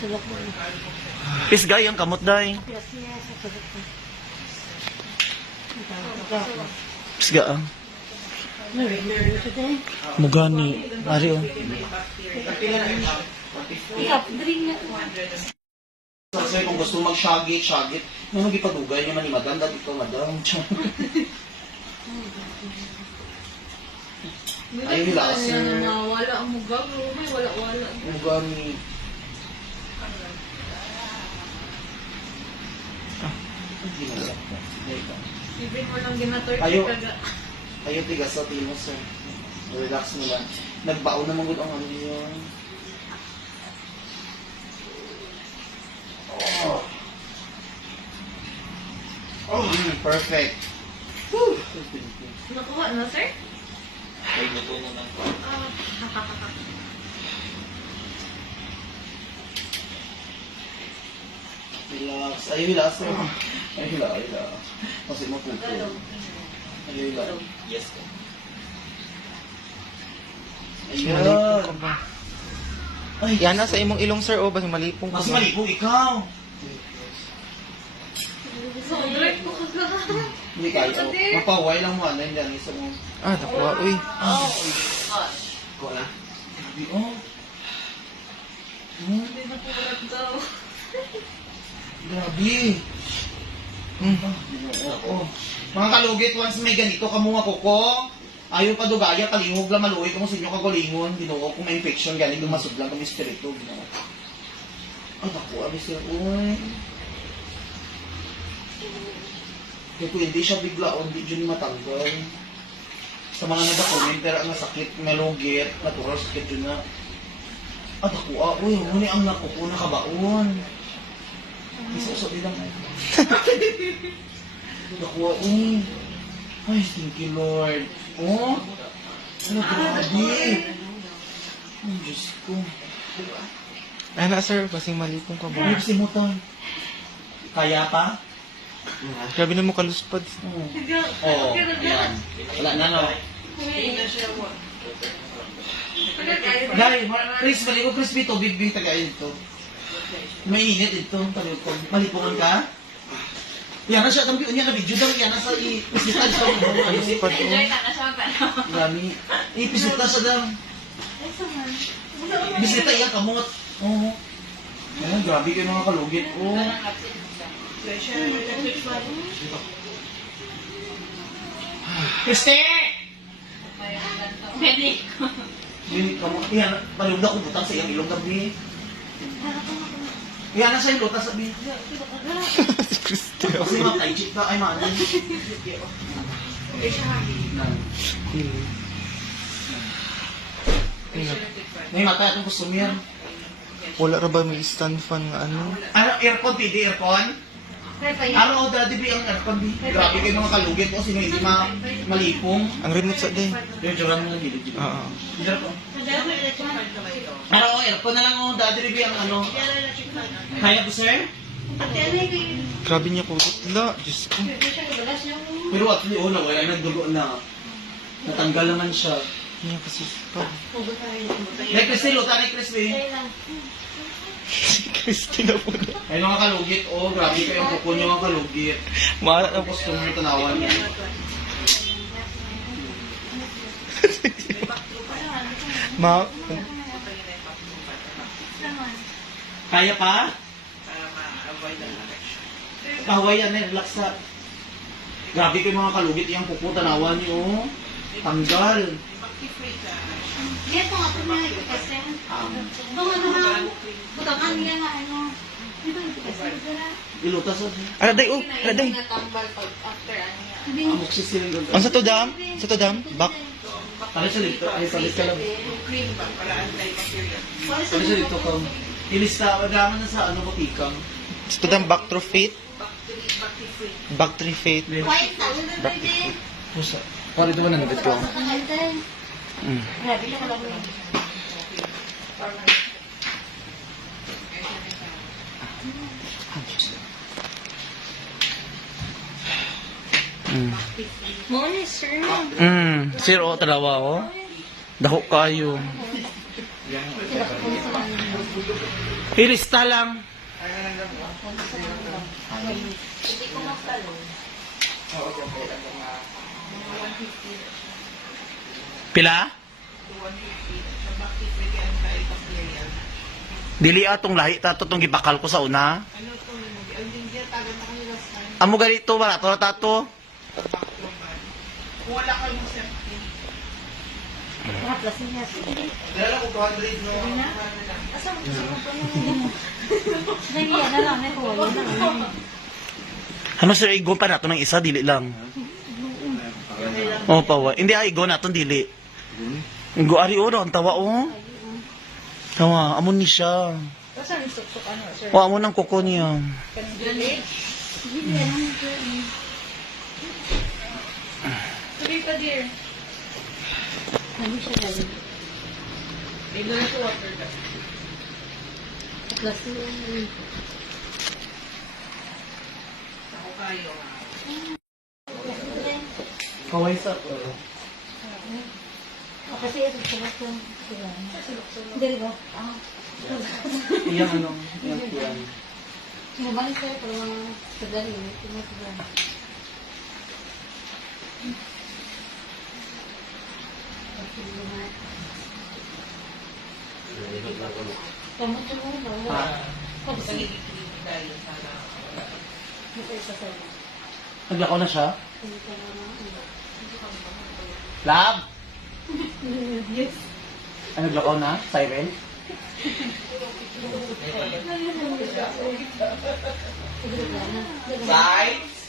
Sulok mo. Pisgay ang kamot day. Yes, yes, sa sulok mo. Pisga ang. Din. Mugani. Ari oh. Ikaw, drink na. Kasi kung gusto mag-shagit, shagit, ano gipadugay niya man ni madam, dati ko madam. Ay, wala kasi. Wala ang. Ah, hindi na wala. Sige Even mo lang ginator Ayo. Ayaw tigas sa timo sir. Relax mo lang. Nagbaon naman gud ang ano yun. Oh. Oh, mm, perfect. Whew. Nakuha na, sir? Ay, luto na lang. Relax. Ay, relax. Ay, relax. Ay, relax. Kasi mapupo. Ay, relax. Yes, ko. Ayan. Ay, Yan na sa imong ilong sir oh, basi malipong ka Mas malipong ikaw. Hindi kayo. Mapaway lang mo. Ano yan? Isa mo. Ah, nakuha uy. Oh, Ko na. Grabe, oh. Hindi na pulat daw. Grabe. Oo. Mga kalugit, once may ganito ka mga kuko, ayaw pa dugaya, palingog lang maluoy kung sa inyo kagulingon, ginoo, kung may infection, galing lumasod lang kami spirito, ginoo. Ay, naku, abi sila, uy. Kaya kung hindi siya bigla, hindi dyan matanggal. Sa mga nadakumin, pero ang sakit, malugit, natural sakit yun na. At ako, ah, uy, muni ang nakuko na kabaon. Isusot din lang. Nakuha, uy. Ay, thank you, Lord. Oh, ano, grabe. Ay, Diyos ko. Ay na sir, basing malipong ka Ano ba? kasi mo to? Kaya pa? Grabe na mo kaluspad. Oo. Oo, yan. Wala na, no? Dahil, Chris, maligo, Chris, may tubig, may tagayin ito. May init ito, talipong. Malipungan ka? Yan na siya, tambi, yan na video daw, yan na sa ipisita siya. Ano si Pat? Enjoy na na siya ba? Gami. Ipisita siya daw. Bisita yan, kamot. Oo. Ayan, grabe kayo mga kalugit. Oo. Christy! Pwede. Yun, kamot. Yan, palugda ko butang sa iyang ilong gabi. Yan na siya yung lutas sabi. si Christy. Kasi mga taijik na, ay mani. May mata itong customer. Wala ra ba may stand fan nga ano? Ano, aircon, PD, aircon? Ano, daddy, bi ang aircon, bi? Grabe kayo mga kalugit o sino hindi ma malipong. Ang remote sa day. Yung joran mo gilid gilid. Oo. Ano, aircon na lang o, daddy, bi ang ano. Kaya po, sir? Grabe niya ko. La, Diyos ko. Pero at least, oh, wala nagdugo na. Natanggal naman siya. Niya kasi pa. Nay, Christy, luta ni Christy. Si Christy na po na. Ay, mga kalugit, oh, grabe kayo ang kuko niyo mga kalugit. Maala na po. customer tanawan niya. Ma, Kaya pa? Kahaway yan eh, relax sa... Grabe kayo mga kalugit, yung kuko tanawan niyo, oh. Tanggal. Yan po nga po na kasi. Um, Ito nga naman. Butangan niya nga ano. Nga kasi. ilutas sa... ala day oh, ala day. Natambal pag after ano yan. Amok si Ang sa to dam? Sa to dam? Back. Ano siya dito? Ay, salit ka lang. Yung cream ba para antibacterial. Ano siya dito kang... Ilista, wala na sa ano, butikang. Sa to dam, back to faith. Bacteria, bacteria free. Back to na. Ano na baby? Pusa. Parang ito ba nanagad ko? Mm. Mm. Morning, sir. Mm. Sir, oh, talawa oh. Dako kayo. Ilista lang. Hindi ko magtalo. Pila? To 150. Sa bacti-free kaya antibacterial. Dili atong lahi ta to tong gipakal ko sa una. To Amo ganito wala to tato. Wala Lahat lasing niya. Dala ko 200 no. Asa mo sa pa Nagiya na lang. Lang. Ano sir igo pa nato ng isa dili lang. Oh pawa. Hindi ay igo naton dili. Igo ari oro ang tawa oh. Tawa amo ni siya. O amo nang kuko niya. Hindi yan. Sabi ka dear. Hindi siya galing. May doon to water ka. Lasing niya. Ako kayo. Kaway sa Kasi ito sulat lang sila. Hindi ba? Ah. Iyang ano, iyang kuyan. Sumabalik kayo pero mga sadali. Yung mga ba? Kapag sa Nagiging tayo sana. Naglakaw na siya? Lab! Yes. Ano naglakaw na? Siren? Size?